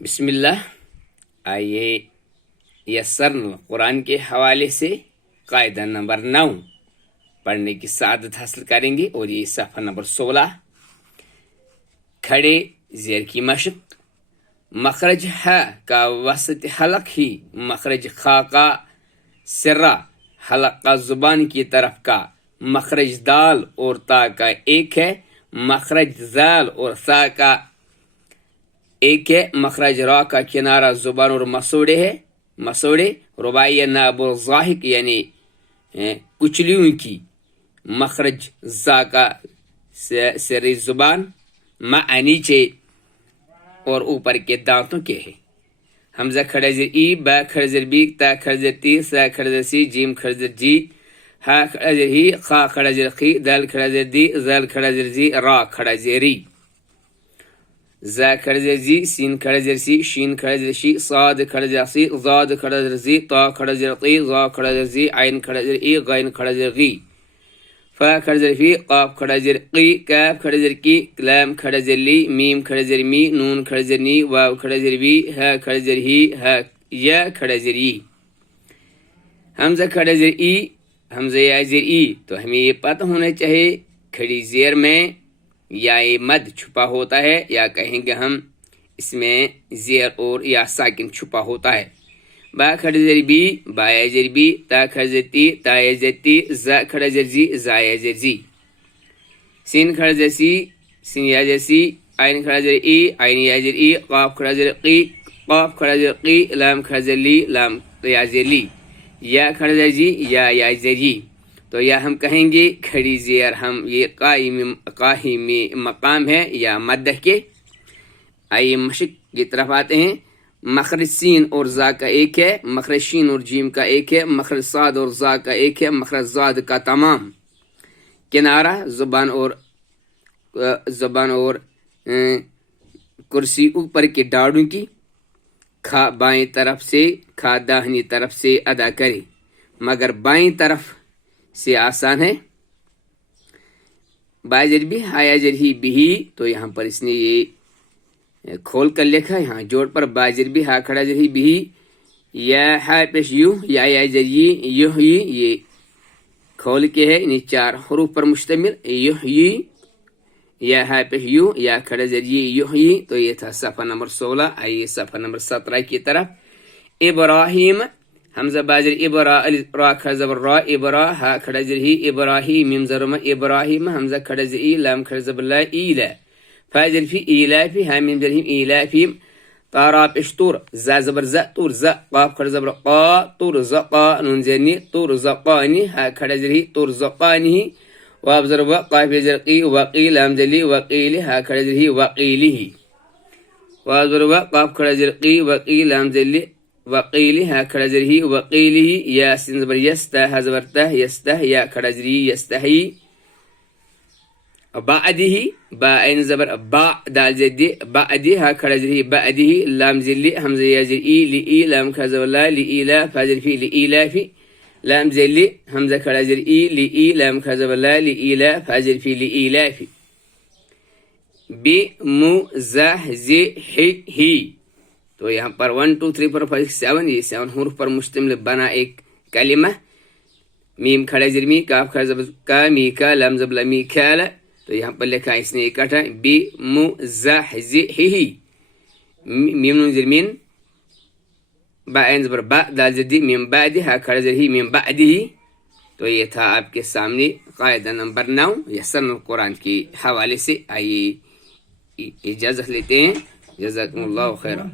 बिस्मिल्लाह। आइए यस्सरन कुरान के हवाले से कायदा नंबर 9 पढ़ने की सादत हासिल करेंगे और ये सफ़ा नंबर 16। खड़े ज़ेर की मशक। मखरज ह का वसत हलक ही मखरज खा का सिर्रा हलक का जुबान की तरफ का। मखरज दाल और ता का एक है। मखरज जाल और सा का एक है। मखरज रा का किनारा जुबान और मसोड़े है। मसोड़े रुबाइया नाबुल ज़ाहिक यानी कुचलियों की। मखरज जा का सरी जुबान मा नीचे और ऊपर के दांतों के है। हमजा खड़जर ई, बा खड़जर बी, ता खड़जर ती, सा खड़जर सी, जीम खड़जर जी, हा खड़जर ही, खा खड़जर खी, दाल खड़जर दी, जाल खड़जर जी, रा खड़जरी, जा खड़जर जी, सीन खड़जर सी, शीन खड़जर शी, साद खड़जर सी, जाद खड़जर जी, ता खड़जर ती, जा खड़जर जी, आइन खड़जर ई, गैन खड़जर गी, फा खड़जर फी, काफ खड़जर की, काफ खड़जर की, लाम खड़जर ली, meme खड़जर me, Noon खड़जर knee, wow खड़जर we, हा खड़जर ही, हा या खड़जर ई। हमजा खड़जर ई, हमजा याजर ई। तो हमें ये पता होना चाहिए खड़ी जेर में या ये मद छुपा होता है या कहेंगे हम इसमें जेर और या साकिन छुपा होता है। बा खड़जर बी, बा याजर बी, ता खड़जर ती, ता याजर ती, जा खड़जर जी, जा याजर जी, सीन खड़जर सी, सीन याजर सी, आइन खड़जर ई, आइन याजर ई, काफ खड़जर की, काफ खड़जर की, लाम खड़जर ली, लाम याजर ली, या खड़जर जी, या याजर जी। तो या हम कहेंगे खड़ी जेर हम ये काहिमी मकाम है या मद्दह के। आइए मशक की तरफ आते हैं। मखरज सीन और जा का एक है। मखरज शीन और जीम का एक है। मखरज साद और जा का एक है। मखरज जाद का तमाम किनारा जुबान और कुर्सी ऊपर के दाढ़ों की। खा बाएं तरफ से, खा दाहिनी तरफ से अदा करे, मगर बाएं तरफ से आसान है। बाजर भी, हायाजर ही भी। तो यहाँ पर इसने ये खोल कर लिखा, यहाँ जोड़ पर बाजर भी, हा खड़ा जर ही भी, या हा पेश यू, या याजर ये खोल के है। इन्हीं 4 हरूफ पर मुश्तमिल युह ये, या हा पेश यू, या खड़ा जर ये। तो ये था सफ़ा नंबर 16। आइए सफ़ा नंबर 17 की तरफ। इब्राहिम। हमजा बाजर इबरा, रा खड़जबर रा, इबरा, हा खड़जर ही, इब्राहिम, मीम जरमा इब्राहिम, हमजा खड़जर ई, लाम खड़जबर ला, ईला, फाजर फी, ईला फी, हा मीम जरहिम, ईला फी, तारा पेशतुर, जा जबर जा, तुर जा, काफ खड़जबर qa, तुर जा qa, नून जरनी, तुर जा qaनी, हा खड़जर ही, तुर जा qaनी, वाब जर वा, काफ जर की, वकील, हम जली, वकील, हा खड़जर ही, वकीली ही, वाब जर वा, काफ खड़जर की, वकील, हम जली, वकीली, हा खड़जर ही, वकीली ही, या सिन जबर यस्ता, हा जबर ता, यस्ता, या खड़जरी, यस्ताही, बाअदिही, बाइन जबर बा, दाल जदी, बाअदी, हा खड़जर ही, बाअदिही, लाम जली, हमजा याजर ई, ली ई, लाम खड़जर ला, ली ईला, फाजर फी, ली ईला फी, लाम जली, हमजा खड़जर ई, ली ई, लाम खड़जर ला, ली ईला, फाजर फी, ली ईला फी, बी मु जाह जे ही। तो यहाँ पर 1 2 3 4 5 7 ये 7 हरूफ पर मुश्तमिल बना एक कलिमा। मीम खड़जर मी, काफ खड़जर का, मी का, लाम जब मी ख्याल। तो यहाँ पर लिखा इसने इकट्ठा बी मु जाह जे ही, मीम नून जरमीन, बाइन जबर बा, दाल जदी, मीम बादी, हा खड़जर ही, मीम बादी ही। तो ये था आपके सामने कायदा नंबर 9 यस्सरन कुरान के हवाले से। आइए इजाजत लेते हैं। जज़ाकुमुल्लाहु खैरा।